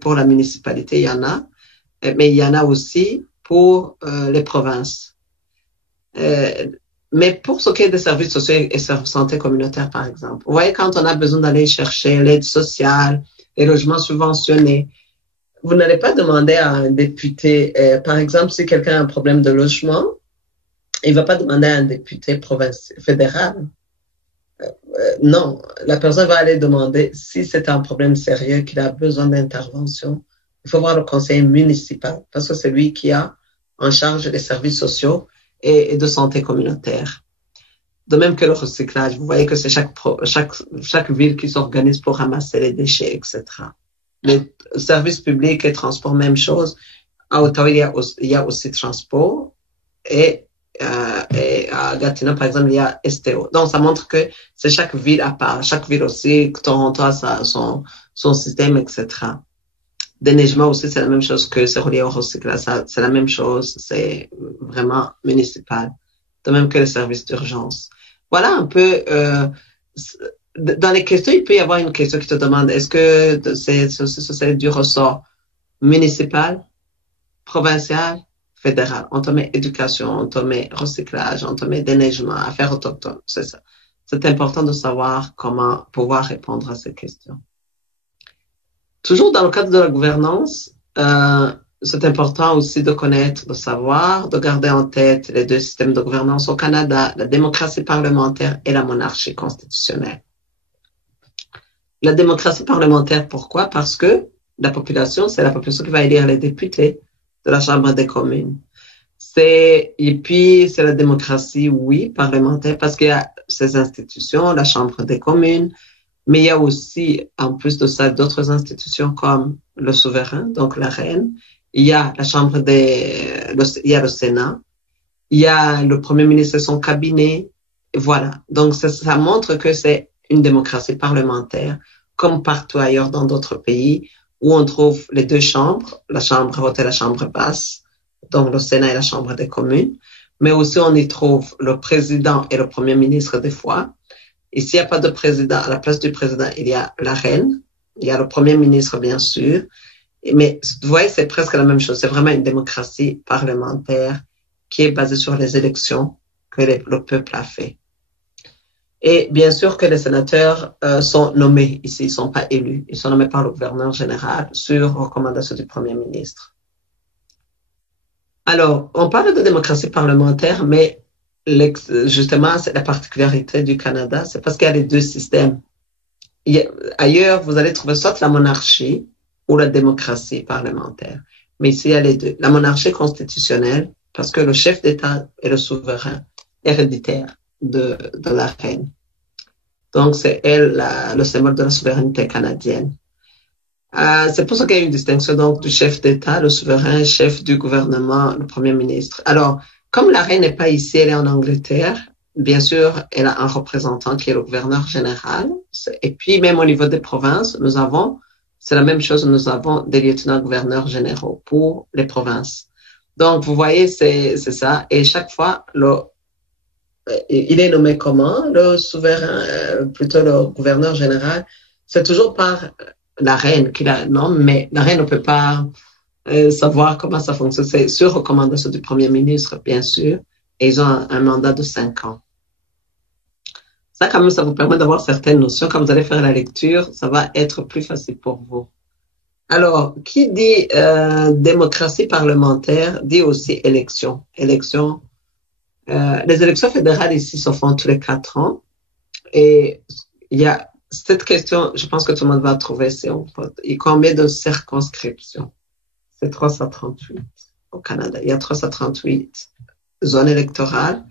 pour la municipalité, il y en a, mais il y en a aussi pour les provinces. Mais pour ce qui est des services sociaux et santé communautaire, par exemple, vous voyez, quand on a besoin d'aller chercher l'aide sociale, les logements subventionnés, vous n'allez pas demander à un député, par exemple, si quelqu'un a un problème de logement, il va pas demander à un député fédéral. Non, la personne va aller demander si c'est un problème sérieux qu'il a besoin d'intervention. Il faut voir le conseiller municipal parce que c'est lui qui a en charge des services sociaux et de santé communautaire. De même que le recyclage, vous voyez que c'est chaque ville qui s'organise pour ramasser les déchets, etc. Les services publics et transport, même chose. À Ottawa, il y a aussi transport et à Gatineau, par exemple, il y a STO. Donc, ça montre que c'est chaque ville à part. Chaque ville aussi, Toronto a son système, etc. Déneigement aussi, c'est la même chose que c'est relié au recyclage. C'est la même chose. C'est vraiment municipal. De même que les services d'urgence. Voilà un peu, dans les questions, il peut y avoir une question qui te demande, est-ce que c'est du ressort municipal, provincial, fédéral? On te met éducation, on te met recyclage, on te met déneigement, affaires autochtones. C'est ça. C'est important de savoir comment pouvoir répondre à ces questions. Toujours dans le cadre de la gouvernance, c'est important aussi de connaître, de savoir, de garder en tête les deux systèmes de gouvernance au Canada, la démocratie parlementaire et la monarchie constitutionnelle. La démocratie parlementaire, pourquoi? Parce que la population, c'est la population qui va élire les députés de la Chambre des communes. Et puis, c'est la démocratie, oui, parlementaire, parce qu'il y a ces institutions, la Chambre des communes, mais il y a aussi, en plus de ça, d'autres institutions comme le souverain, donc la reine. Il y a la il y a le Sénat. Il y a le Premier ministre et son cabinet. Voilà. Donc, ça montre que c'est une démocratie parlementaire, comme partout ailleurs dans d'autres pays, où on trouve les deux chambres, la chambre haute et la chambre basse, donc le Sénat et la Chambre des communes. Mais aussi, on y trouve le président et le Premier ministre des fois. Et s'il n'y a pas de président, à la place du président, il y a la reine, il y a le Premier ministre, bien sûr. Mais vous voyez, c'est presque la même chose. C'est vraiment une démocratie parlementaire qui est basée sur les élections que le peuple a fait. Et bien sûr que les sénateurs sont nommés ici, ils ne sont pas élus. Ils sont nommés par le gouverneur général sur recommandation du Premier ministre. Alors, on parle de démocratie parlementaire, mais justement, c'est la particularité du Canada, c'est parce qu'il y a les deux systèmes. Ailleurs, vous allez trouver soit la monarchie ou la démocratie parlementaire. Mais ici, il y a les deux. La monarchie constitutionnelle, parce que le chef d'État est le souverain héréditaire de la reine. Donc, c'est elle, le symbole de la souveraineté canadienne. C'est pour ça qu'il y a une distinction donc du chef d'État, le souverain, chef du gouvernement, le premier ministre. Alors, comme la reine n'est pas ici, elle est en Angleterre, bien sûr, elle a un représentant qui est le gouverneur général. Et puis, même au niveau des provinces, c'est la même chose, nous avons des lieutenants-gouverneurs généraux pour les provinces. Donc, vous voyez, c'est ça. Et chaque fois, il est nommé comment? Le souverain, plutôt le gouverneur général. C'est toujours par la reine qui la nomme, mais la reine ne peut pas savoir comment ça fonctionne. C'est sur recommandation du premier ministre, bien sûr, et ils ont un mandat de 5 ans. Ça, quand même, ça vous permet d'avoir certaines notions. Quand vous allez faire la lecture, ça va être plus facile pour vous. Alors, qui dit démocratie parlementaire dit aussi élection. Les élections fédérales ici se font tous les 4 ans. Et il y a cette question, je pense que tout le monde va trouver, combien de circonscriptions? C'est 338 au Canada. Il y a 338 zones électorales.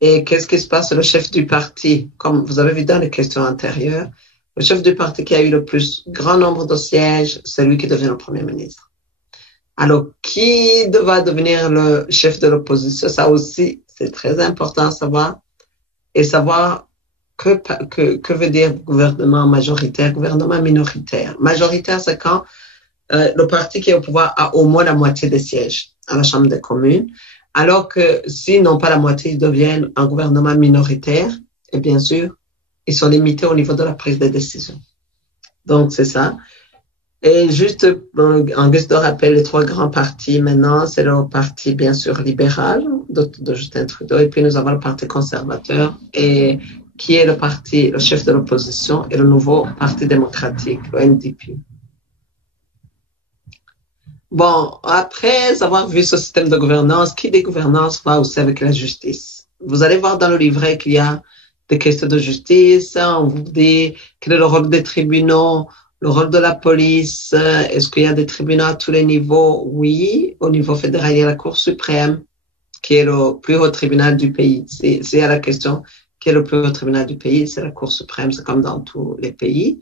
Et qu'est-ce qui se passe? Le chef du parti, comme vous avez vu dans les questions antérieures, le chef du parti qui a eu le plus grand nombre de sièges, c'est lui qui devient le premier ministre. Alors, qui va devenir le chef de l'opposition? Ça aussi, c'est très important à savoir. Et savoir que veut dire gouvernement majoritaire, gouvernement minoritaire. Majoritaire, c'est quand le parti qui est au pouvoir a au moins la moitié des sièges à la Chambre des communes. Alors que s'ils n'ont pas la moitié, ils deviennent un gouvernement minoritaire. Et bien sûr, ils sont limités au niveau de la prise de décision. Donc, c'est ça. Et juste en guise de rappel, les 3 grands partis maintenant, c'est le parti bien sûr libéral de Justin Trudeau, et puis nous avons le parti conservateur, et qui est le chef de l'opposition, et le nouveau parti démocratique, le NDP. Bon, après avoir vu ce système de gouvernance, qui dit gouvernance va aussi avec la justice. Vous allez voir dans le livret qu'il y a des questions de justice, on vous dit quel est le rôle des tribunaux, le rôle de la police, est-ce qu'il y a des tribunaux à tous les niveaux? Oui, au niveau fédéral, il y a la Cour suprême, qui est le plus haut tribunal du pays. C'est à la question, qui est le plus haut tribunal du pays, c'est la Cour suprême, c'est comme dans tous les pays.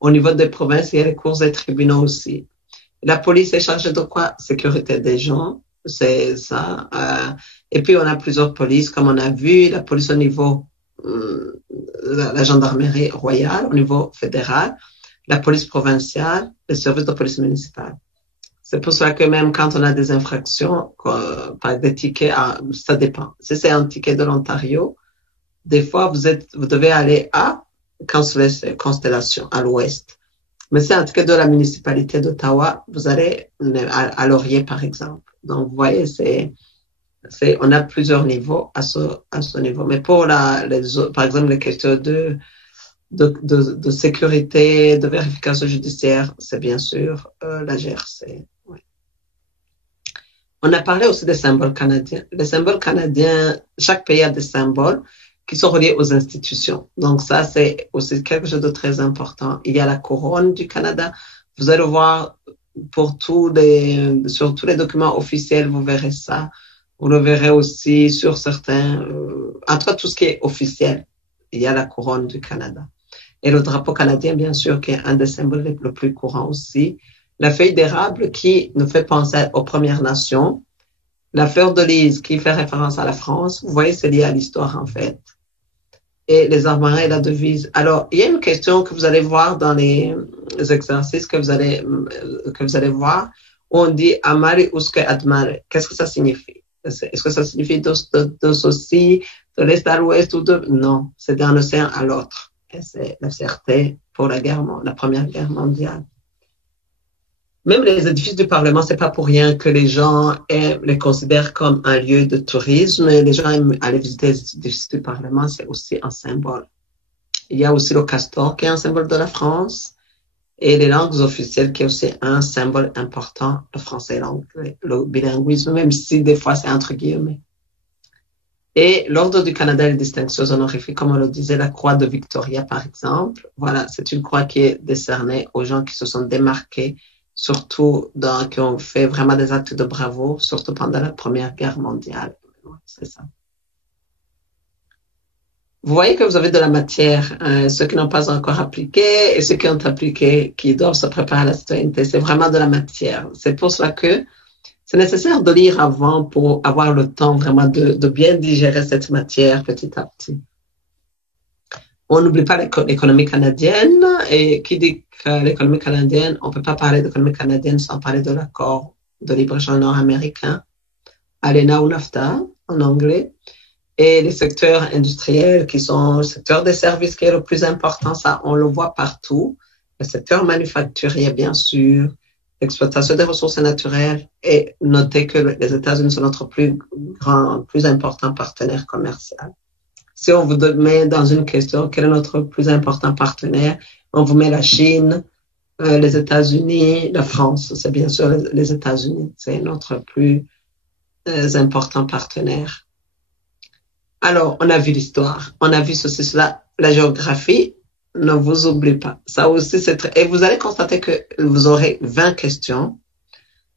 Au niveau des provinces, il y a les cours et tribunaux aussi. La police est chargée de quoi? Sécurité des gens, c'est ça. Et puis, on a plusieurs polices, comme on a vu, la police au niveau, la gendarmerie royale, au niveau fédéral, la police provinciale, le service de police municipale. C'est pour ça que même quand on a des infractions, par des tickets, ça dépend. Si c'est un ticket de l'Ontario, des fois, vous devez aller à Constellation, à l'ouest. Mais si c'est un ticket de la municipalité d'Ottawa, vous allez à Laurier, par exemple. Donc, vous voyez, on a plusieurs niveaux à ce niveau. Mais pour par exemple, les questions de sécurité, de vérification judiciaire, c'est bien sûr la GRC. Ouais. On a parlé aussi des symboles canadiens. Les symboles canadiens, chaque pays a des symboles qui sont reliés aux institutions. Donc ça, c'est aussi quelque chose de très important. Il y a la couronne du Canada. Vous allez voir sur tous les documents officiels, vous verrez ça. Vous le verrez aussi sur certains, entre tout ce qui est officiel, il y a la couronne du Canada. Et le drapeau canadien, bien sûr, qui est un des symboles les plus courants aussi. La feuille d'érable qui nous fait penser aux Premières Nations. La fleur de lys qui fait référence à la France. Vous voyez, c'est lié à l'histoire, en fait. Et les armoiries et la devise. Alors, il y a une question que vous allez voir dans les exercices que vous allez voir, où on dit amare usque admare. Qu'est-ce que ça signifie? Est-ce que ça signifie dos aussi, de l'est à l'ouest ou de... Non, c'est d'un océan à l'autre. Et c'est la fierté pour la Première Guerre mondiale. Même les édifices du Parlement, c'est pas pour rien que les gens les considèrent comme un lieu de tourisme. Les gens aiment aller visiter les édifices du Parlement, c'est aussi un symbole. Il y a aussi le castor qui est un symbole de la France et les langues officielles qui est aussi un symbole important, le français et l'anglais, le bilinguisme, même si des fois c'est entre guillemets. Et l'Ordre du Canada et les distinctions honorifiques, comme on le disait, la croix de Victoria, par exemple. Voilà, c'est une croix qui est décernée aux gens qui se sont démarqués surtout qui ont fait vraiment des actes de bravoure, surtout pendant la Première Guerre mondiale. C'est ça. Vous voyez que vous avez de la matière, ceux qui n'ont pas encore appliqué et ceux qui ont appliqué, qui doivent se préparer à la citoyenneté. C'est vraiment de la matière. C'est pour cela que c'est nécessaire de lire avant pour avoir le temps vraiment de bien digérer cette matière petit à petit. On n'oublie pas l'économie canadienne et qui dit que l'économie canadienne, on peut pas parler d'économie canadienne sans parler de l'accord de libre-échange nord-américain, ALENA ou NAFTA en anglais, et les secteurs industriels qui sont le secteur des services qui est le plus important, ça on le voit partout, le secteur manufacturier bien sûr, l'exploitation des ressources naturelles, et notez que les États-Unis sont notre plus important partenaire commercial. Si on vous met dans une question, quel est notre plus important partenaire, on vous met la Chine, les États-Unis, la France. C'est bien sûr les États-Unis. C'est notre plus important partenaire. Alors, on a vu l'histoire, on a vu ceci, cela, la géographie. Ne vous oubliez pas. Ça aussi, c'est très... Et vous allez constater que vous aurez 20 questions.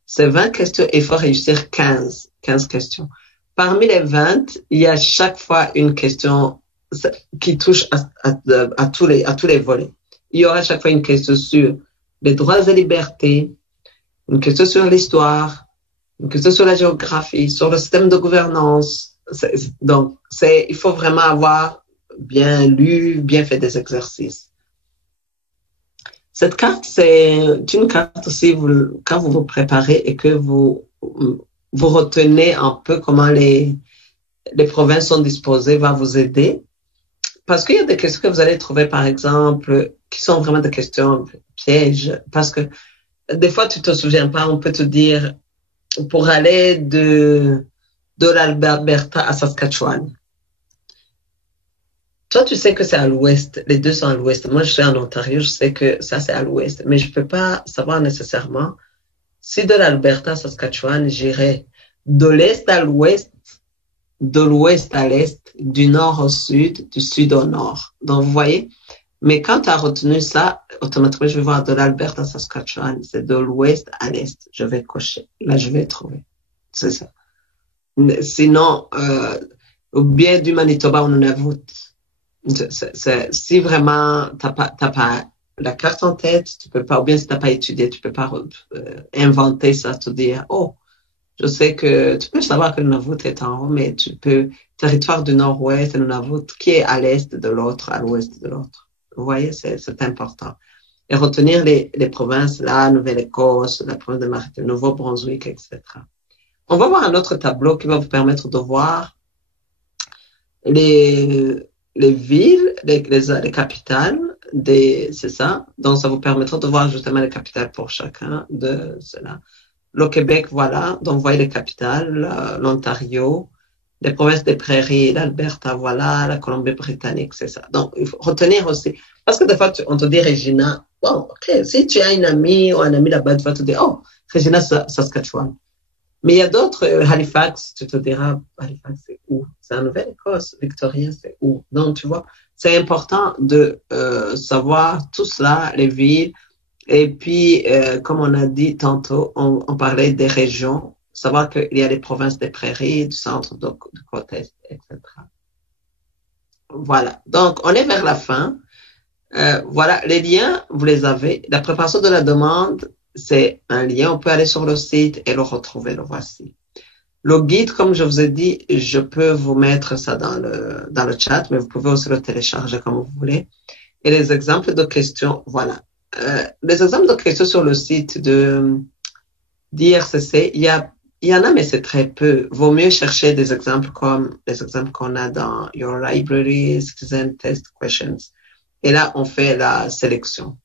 Ces 20 questions, il faut réussir 15 questions. Parmi les 20, il y a chaque fois une question qui touche à tous les volets. Il y aura chaque fois une question sur les droits et libertés, une question sur l'histoire, une question sur la géographie, sur le système de gouvernance. Donc, il faut vraiment avoir bien lu, bien fait des exercices. Cette carte, c'est une carte aussi, quand vous vous préparez et que vous retenez un peu comment les provinces sont disposées, va vous aider. Parce qu'il y a des questions que vous allez trouver, par exemple, qui sont vraiment des questions pièges. Parce que des fois, tu te souviens pas, on peut te dire, pour aller de l'Alberta à Saskatchewan. Toi, tu sais que c'est à l'ouest. Les deux sont à l'ouest. Moi, je suis en Ontario, je sais que ça, c'est à l'ouest. Mais je peux pas savoir nécessairement si de l'Alberta à Saskatchewan, j'irai de l'est à l'ouest, de l'ouest à l'est, du nord au sud, du sud au nord. Donc, vous voyez, mais quand tu as retenu ça, automatiquement, je vais voir de l'Alberta à Saskatchewan, c'est de l'ouest à l'est. Je vais cocher. Là, je vais trouver. C'est ça. Sinon, au bien du Manitoba, on en Nunavut. Si vraiment t'as pas la carte en tête, tu peux pas, ou bien si t'as pas étudié, tu peux pas inventer ça, te dire, oh, je sais que tu peux savoir que le Nunavut est en haut, mais tu peux, territoire du Nord-Ouest et le Nunavut, qui est à l'est de l'autre, à l'ouest de l'autre. Vous voyez, c'est important. Et retenir les provinces, la Nouvelle-Écosse, la province de Maritime, Nouveau-Brunswick, etc. On va voir un autre tableau qui va vous permettre de voir les villes, les capitales, c'est ça. Donc, ça vous permettra de voir justement les capitales pour chacun de cela. Le Québec, voilà. Donc, vous voyez les capitales, l'Ontario, les provinces des Prairies, l'Alberta, voilà, la Colombie-Britannique, c'est ça. Donc, il faut retenir aussi. Parce que des fois, on te dit Regina. Bon, ok. Si tu as une amie ou un ami là-bas, tu vas te dire, oh, Regina, Saskatchewan. Mais il y a d'autres, Halifax, tu te diras, Halifax, c'est où? C'est en Nouvelle-Écosse. Victoria, c'est où? Donc, tu vois, c'est important de savoir tout cela, les villes. Et puis, comme on a dit tantôt, on parlait des régions, savoir qu'il y a les provinces des prairies, du centre, de côte est, etc. Voilà. Donc, on est vers la fin. Voilà, les liens, vous les avez. La préparation de la demande, c'est un lien. On peut aller sur le site et le retrouver. Le voici. Le guide, comme je vous ai dit, je peux vous mettre ça dans le chat, mais vous pouvez aussi le télécharger comme vous voulez. Et les exemples de questions, voilà. Les exemples de questions sur le site d'IRCC, il y en a, mais c'est très peu. Vaut mieux chercher des exemples comme les exemples qu'on a dans Your Library, Citizen Test Questions. Et là, on fait la sélection.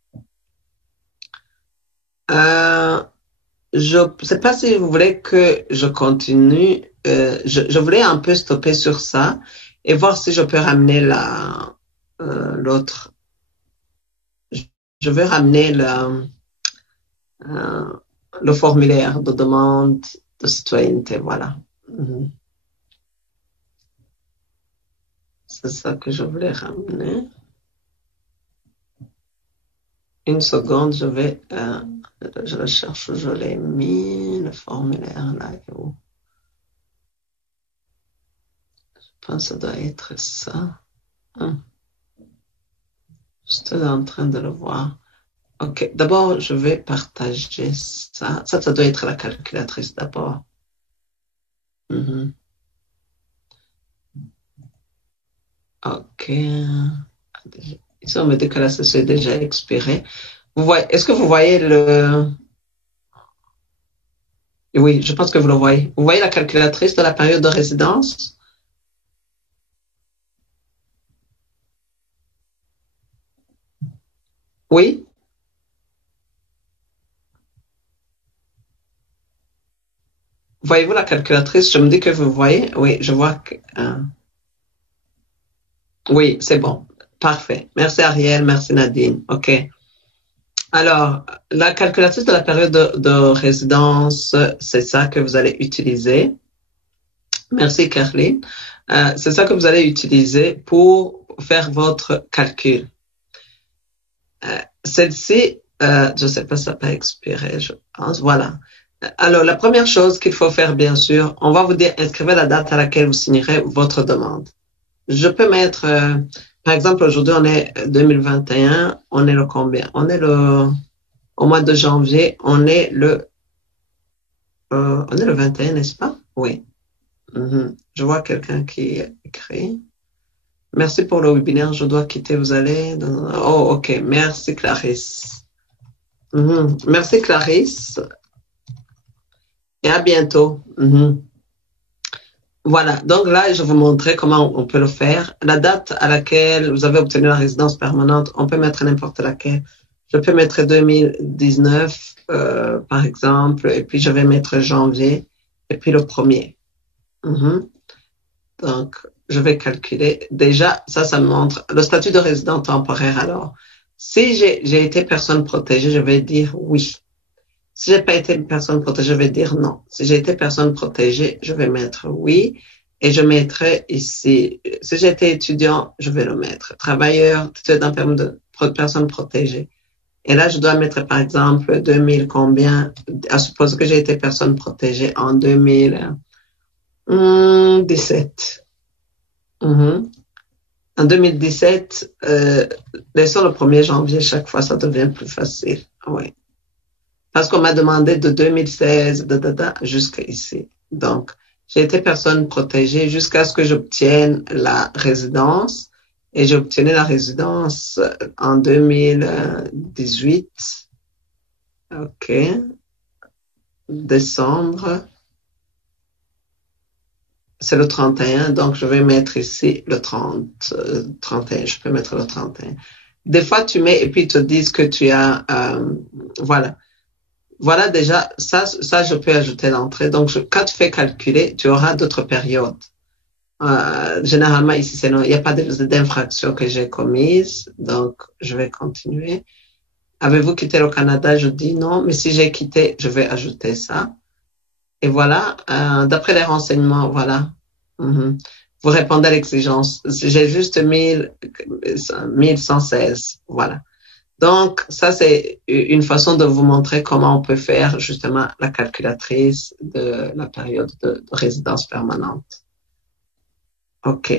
Je sais pas si vous voulez que je continue. Je voulais un peu stopper sur ça et voir si je peux ramener l'autre. Je veux ramener le formulaire de demande de citoyenneté. Voilà. C'est ça que je voulais ramener. Une seconde, je le cherche où je l'ai mis, le formulaire là. Où? Je pense que ça doit être ça. Hum, Je suis en train de le voir. Ok, d'abord, je vais partager ça. Ça doit être la calculatrice d'abord. Mhm. Ok. Ici, on me dit que la session est déjà expirée. Est-ce que vous voyez le... Oui, je pense que vous le voyez. Vous voyez la calculatrice de la période de résidence? Oui? Voyez-vous la calculatrice? Je me dis que vous voyez. Oui, je vois que... Oui, c'est bon. Parfait. Merci Ariel, merci Nadine. OK. Alors, la calculatrice de la période de résidence, c'est ça que vous allez utiliser. Merci Caroline. C'est ça que vous allez utiliser pour faire votre calcul. Celle-ci, je sais pas, ça n'a pas expiré, je pense. Voilà. Alors, la première chose qu'il faut faire, bien sûr, on va vous dire, inscrivez la date à laquelle vous signerez votre demande. Je peux mettre, par exemple, aujourd'hui, on est 2021, on est le combien? Au mois de janvier, on est le 21, n'est-ce pas? Oui. Je vois quelqu'un qui écrit. Merci pour le webinaire, je dois quitter, vous allez... Oh, ok, merci Clarisse. Merci Clarisse et à bientôt. Voilà, donc là, je vais vous montrer comment on peut le faire. La date à laquelle vous avez obtenu la résidence permanente, on peut mettre n'importe laquelle. Je peux mettre 2019, par exemple, et puis je vais mettre janvier, et puis le premier. Donc, je vais calculer. Déjà, ça me montre le statut de résident temporaire. Alors, si j'ai été personne protégée, je vais dire oui. Si j'ai pas été personne protégée, je vais dire non. Si j'ai été personne protégée, je vais mettre oui. Et je mettrai ici, si j'ai été étudiant, je vais le mettre. Travailleur, titulaire d'un permis de personne protégée. Et là, je dois mettre, par exemple, 2000 combien, à supposer que j'ai été personne protégée en 2017. En 2017, laissons le 1er janvier chaque fois, ça devient plus facile. Oui. Parce qu'on m'a demandé de 2016, jusqu'à ici. Donc, j'ai été personne protégée jusqu'à ce que j'obtienne la résidence. Et j'ai obtenu la résidence en 2018. OK. Décembre. C'est le 31, donc je vais mettre ici le 31. Je peux mettre le 31. Des fois, tu mets et puis ils te disent que tu as... voilà. Voilà déjà, ça je peux ajouter l'entrée. Donc, quand tu fais calculer, tu auras d'autres périodes. Généralement, ici, il n'y a pas d'infraction que j'ai commise. Donc, je vais continuer. Avez-vous quitté le Canada? Je dis non. Mais si j'ai quitté, je vais ajouter ça. Et voilà, d'après les renseignements, voilà. Vous répondez à l'exigence. J'ai juste 1116. Voilà. Donc, ça, c'est une façon de vous montrer comment on peut faire justement la calculatrice de la période de résidence permanente. OK.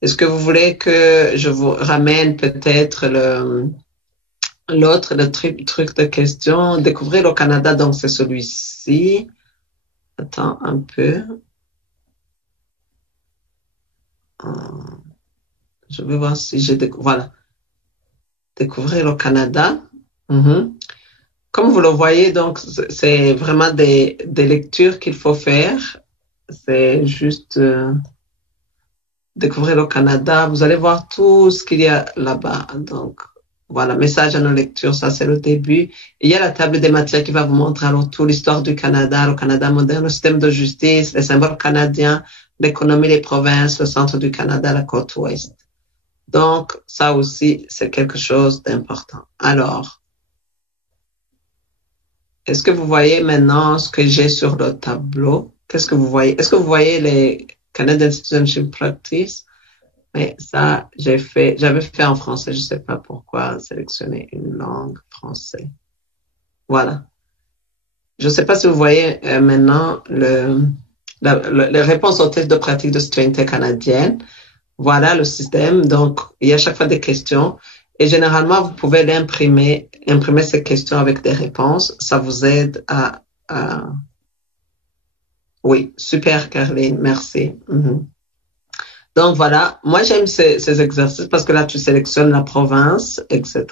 Est-ce que vous voulez que je vous ramène peut-être le truc de question? Découvrir le Canada, donc c'est celui-ci. Attends un peu. Je vais voir si j'ai voilà. Découvrir le Canada. Comme vous le voyez, donc, c'est vraiment des lectures qu'il faut faire. C'est juste découvrir le Canada. Vous allez voir tout ce qu'il y a là-bas. Donc, voilà, message à nos lectures, ça c'est le début. Il y a la table des matières qui va vous montrer alors tout l'histoire du Canada, le Canada moderne, le système de justice, les symboles canadiens, l'économie des provinces, le centre du Canada, la côte ouest. Donc, ça aussi, c'est quelque chose d'important. Alors, est-ce que vous voyez maintenant ce que j'ai sur le tableau? Qu'est-ce que vous voyez? Est-ce que vous voyez les Canadian Citizenship Practice? Mais ça, j'avais fait en français, je sais pas pourquoi sélectionner une langue française. Voilà. Je sais pas si vous voyez maintenant les réponses aux tests de pratique de citoyenneté canadienne. Voilà le système. Donc, il y a chaque fois des questions. Et généralement, vous pouvez imprimer ces questions avec des réponses. Ça vous aide à... Oui, super, Caroline, merci. Donc voilà, moi j'aime ces exercices parce que là tu sélectionnes la province, etc.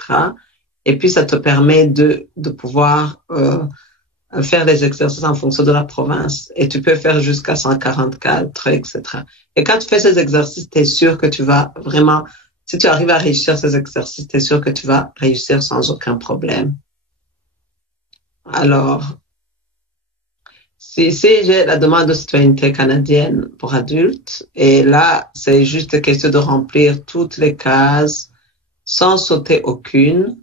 Et puis ça te permet de pouvoir faire des exercices en fonction de la province. Et tu peux faire jusqu'à 144, etc. Et quand tu fais ces exercices, tu es sûr que tu vas vraiment, si tu arrives à réussir ces exercices, tu es sûr que tu vas réussir sans aucun problème. Alors, si j'ai la demande de citoyenneté canadienne pour adultes, et là, c'est juste question de remplir toutes les cases sans sauter aucune.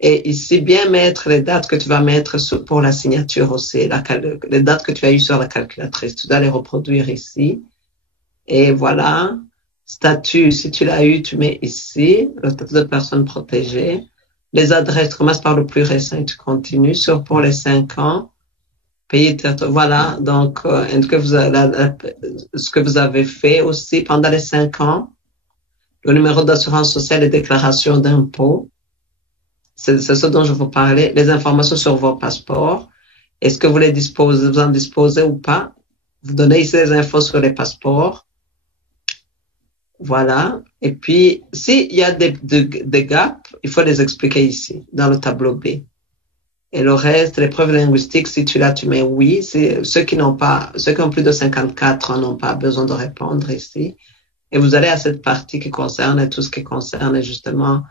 Et ici, bien mettre les dates que tu vas mettre pour la signature aussi, les dates que tu as eues sur la calculatrice. Tu dois les reproduire ici. Et voilà. Statut, si tu l'as eu, tu mets ici, le statut de personne protégée. Les adresses, tu commences par le plus récent et tu continues sur pour les 5 ans. Pays territoire, voilà. Donc, ce que vous avez fait aussi pendant les 5 ans. Le numéro d'assurance sociale et déclaration d'impôt. C'est ce dont je vous parlais. Les informations sur vos passeports. Est-ce que vous en disposez ou pas? Vous donnez ici les infos sur les passeports. Voilà. Et puis, s'il y a des gaps, il faut les expliquer ici, dans le tableau B. Et le reste, les preuves linguistiques, si tu l'as, tu mets oui. Ceux qui ont plus de 54 ans n'ont pas besoin de répondre ici. Et vous allez à cette partie qui concerne tout ce qui concerne justement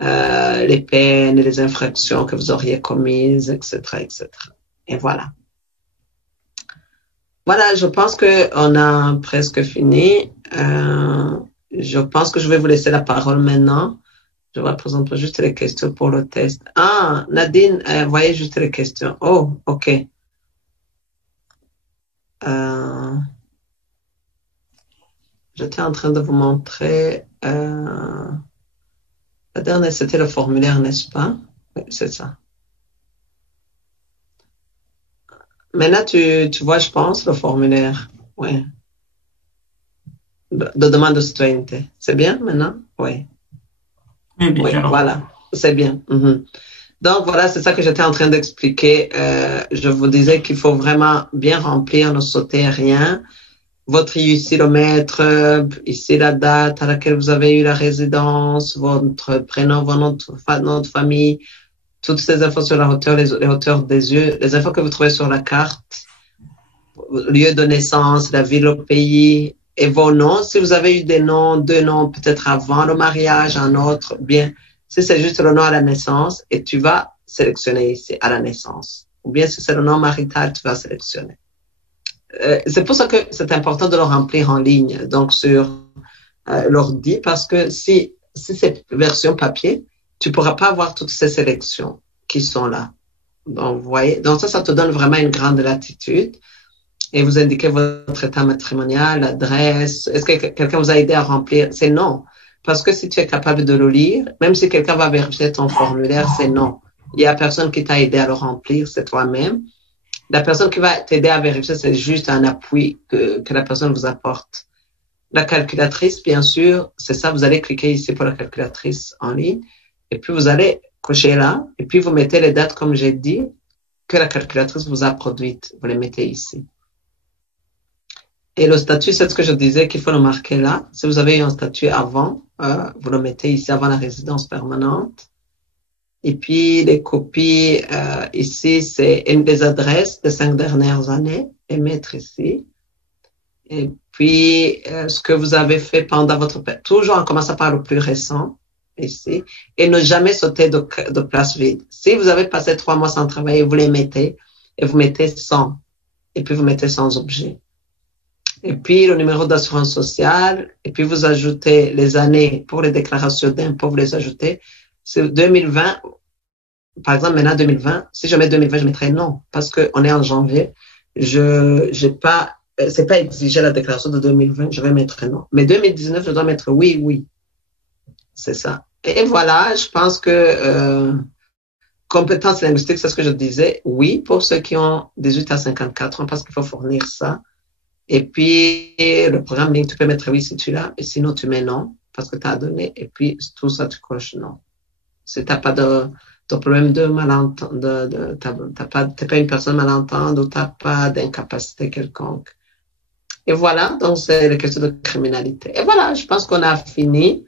les peines et les infractions que vous auriez commises, etc., etc. Et voilà. Voilà, je pense que on a presque fini. Je pense que je vais vous laisser la parole maintenant. Je vais présenter juste les questions pour le test. Ah, Nadine, voyez juste les questions. Oh, ok. J'étais en train de vous montrer. La dernière, c'était le formulaire, n'est-ce pas? Oui, c'est ça. Maintenant, tu vois, je pense, le formulaire. Oui. De demande de citoyenneté. C'est bien maintenant? Oui. Oui, bien Oui, sûr. voilà. C'est bien. Donc, voilà, c'est ça que j'étais en train d'expliquer. Je vous disais qu'il faut vraiment bien remplir, ne sauter rien. Votre ici le maître, ici la date à laquelle vous avez eu la résidence, votre prénom, votre nom de famille, toutes ces infos sur la hauteur, les hauteurs des yeux, les infos que vous trouvez sur la carte, lieu de naissance, la ville, le pays, et vos noms. Si vous avez eu deux noms peut-être avant le mariage, un autre, bien, si c'est juste le nom à la naissance, et tu vas sélectionner ici à la naissance. Ou bien si c'est le nom marital, tu vas sélectionner. C'est pour ça que c'est important de le remplir en ligne, donc sur l'ordi, parce que si c'est version papier, tu pourras pas avoir toutes ces sélections qui sont là. Donc, vous voyez, donc ça te donne vraiment une grande latitude. Et vous indiquez votre état matrimonial, l'adresse. Est-ce que quelqu'un vous a aidé à remplir? C'est non. Parce que si tu es capable de le lire, même si quelqu'un va vérifier ton formulaire, c'est non. Il y a personne qui t'a aidé à le remplir, c'est toi-même. La personne qui va t'aider à vérifier, c'est juste un appui que la personne vous apporte. La calculatrice, bien sûr, c'est ça. Vous allez cliquer ici pour la calculatrice en ligne. Et puis, vous allez cocher là. Et puis, vous mettez les dates, comme j'ai dit, que la calculatrice vous a produites. Vous les mettez ici. Et le statut, c'est ce que je disais qu'il faut le marquer là. Si vous avez eu un statut avant, vous le mettez ici avant la résidence permanente. Et puis, les copies, ici, c'est une des adresses des 5 dernières années et mettre ici. Et puis, ce que vous avez fait pendant toujours en commençant par le plus récent, ici. Et ne jamais sauter de place vide. Si vous avez passé 3 mois sans travailler, vous les mettez et vous mettez sans. Et puis, vous mettez sans objet. Et puis, le numéro d'assurance sociale. Et puis, vous ajoutez les années pour les déclarations d'impôt, vous les ajoutez. C'est 2020. Par exemple, maintenant 2020, si je mets 2020, je mettrais non, parce que on est en janvier. J'ai pas c'est pas exigé la déclaration de 2020, je vais mettre non. Mais 2019, je dois mettre oui, oui. C'est ça. Et voilà, je pense que compétences linguistiques, c'est ce que je disais. Oui, pour ceux qui ont 18 à 54 ans, parce qu'il faut fournir ça. Et puis, le programme ligne, tu peux mettre oui si tu l'as, et sinon tu mets non, parce que tu as donné, et puis tout ça, tu coches non. Si t'as pas de problème de malentendant, t'es pas une personne malentendante ou t'as pas d'incapacité quelconque. Et voilà, donc c'est la question de criminalité. Et voilà, je pense qu'on a fini.